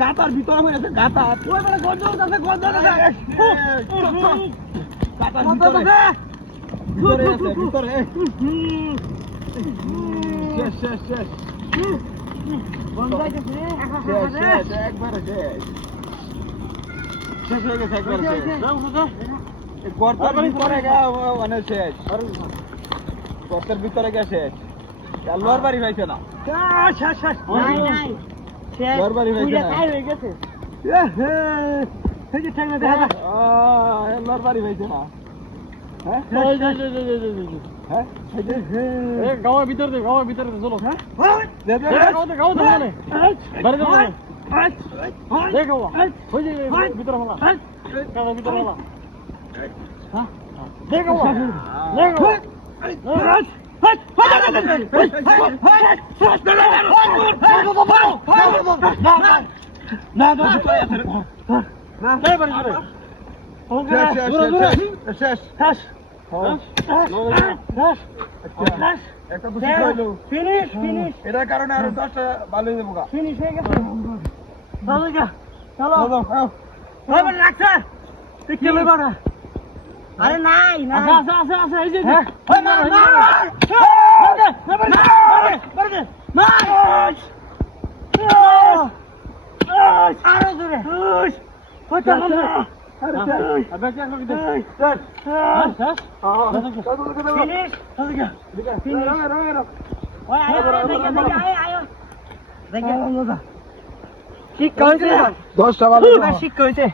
গাতার ভিতরে হয়ে আছে গাতা ভিতরে শেষ শেষ শেষ একবারে শেষ হয়ে গেছে একবারে গর্তের ভিতরে মানে শেষ গর্তের ভিতরে গিয়ে শেষ লোয়ার বাড়ি হয়েছে না লোয়ার বাড়ি হয়েছে না লোয়ার বাড়ি হয়েছে না গাঁয়ের ভিতরে চলো ভিতরে এটার কারণে আরো 10টা ভালো হয়ে যাবো ফিনিশ হয়ে গেছে চলো আরে নাই না আছে এই যে আরো জোরে শিক্ষা হয়েছে 10টা ভালো শিক্ষা হয়েছে